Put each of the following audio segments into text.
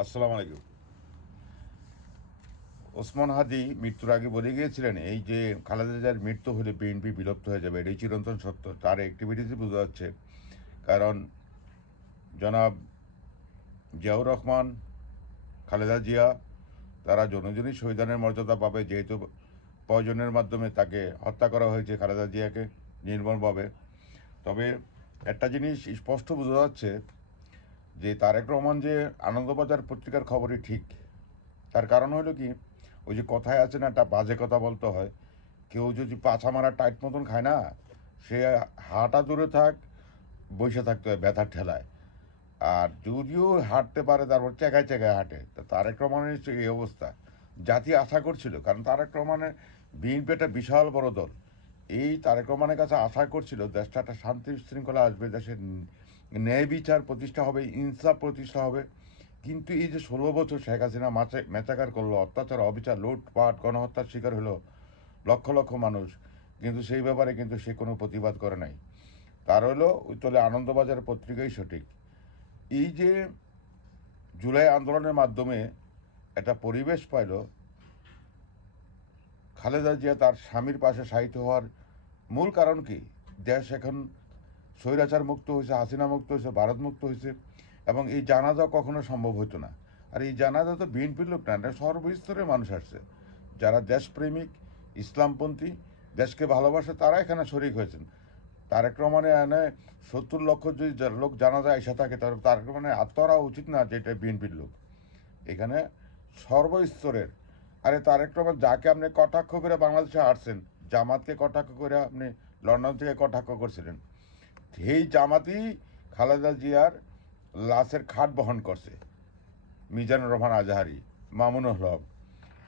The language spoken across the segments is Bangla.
আসসালামু আলাইকুম। ওসমান হাদি মৃত্যুর আগে বলে গিয়েছিলেন এই যে খালেদা জিয়ার মৃত্যু হলে বিএনপি বিলুপ্ত হয়ে যাবে, এটাই চিরন্তন সত্য। তার অ্যাক্টিভিটিসই বোঝা যাচ্ছে। কারণ জনাব জিয়াউর রহমান, খালেদা জিয়া তারা জনজনই শহীদানের মর্যাদা পাবে, যেহেতু প্রয়োজনের মাধ্যমে তাকে হত্যা করা হয়েছে খালেদা জিয়াকে নির্মমভাবে। তবে একটা জিনিস স্পষ্ট বোঝা যাচ্ছে যে তারেক রহমান যে আনন্দবাজার পত্রিকার খবরই ঠিক। তার কারণ হলো কি, ওই যে কথায় আছে না, একটা বাজে কথা বলতে হয়। কেউ যদি পাছা মারা টাইট মতন খায় না, সে হাঁটা দূরে থাক, বসে থাকতে হয় ব্যথার ঠেলায়। আর যদিও হাঁটতে পারে তারপর চেকায় চেকায় হাঁটে। তা তারেক রহমানের এই অবস্থা। জাতি আশা করছিল, কারণ তারেক রহমানের বিএনপি একটা বিশাল বড় দল। এই তারেক রহমানের কাছে আশা করছিল দেশটা একটা শান্তি শৃঙ্খলা আসবে, দেশের ন্যায় বিচার প্রতিষ্ঠা হবে, ইনসাফ প্রতিষ্ঠা হবে। কিন্তু এই যে 16 বছর শেখ হাসিনা মেচাকার করলো, অত্যাচার, অবিচার, লুটপাট, গণহত্যার শিকার হলো লক্ষ লক্ষ মানুষ, কিন্তু সেই ব্যাপারে কিন্তু সে কোনো প্রতিবাদ করে নাই। তার হলো ওই তলে আনন্দবাজার পত্রিকাই সঠিক। এই যে জুলাই আন্দোলনের মাধ্যমে একটা পরিবেশ পাইল, খালেদা জিয়া তার স্বামীর পাশে শায়িত হওয়ার মূল কারণ কি? দেশ এখন স্বৈরাচার মুক্ত হয়েছে, হাসিনা মুক্ত হয়েছে, ভারত মুক্ত হয়েছে, এবং এই জানাজা কখনো সম্ভব হতো না। আর এই জানাজা তো বিএনপির লোক না, এটা সর্বস্তরের মানুষ আসছে, যারা দেশপ্রেমিক, ইসলামপন্থী, দেশকে ভালোবাসে, তারা এখানে শরিক হয়েছেন। তারেক রহমানের এনে 70 লক্ষ যদি লোক জানাজা এসে থাকে, তাহলে তারেক রহমানের আত্মহরা উচিত না যে এটা বিএনপির লোক। এখানে সর্বস্তরের। আরে তারেক রহমান যাকে আপনি কটাক্ষ করে বাংলাদেশে আসছেন, জামাতকে কটাক্ষ করে আপনি লন্ডন থেকে কটাক্ষ করছিলেন, সেই জামাতই খালেদা জিয়ার লাশের খাট বহন করছে, মিজানুর রহমান আজহারি, মামুনুল হক।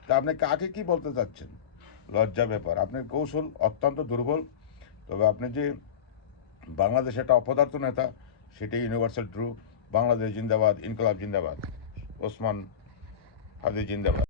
তা আপনি কাকে কি বলতে চাচ্ছেন? লজ্জা ব্যাপার। আপনার কৌশল অত্যন্ত দুর্বল। তবে আপনি যে বাংলাদেশে একটা অপদার্থ নেতা, সেটাই ইউনিভার্সাল ট্রু। বাংলাদেশ জিন্দাবাদ, ইনকলাব জিন্দাবাদ, ওসমান হাদি জিন্দাবাদ।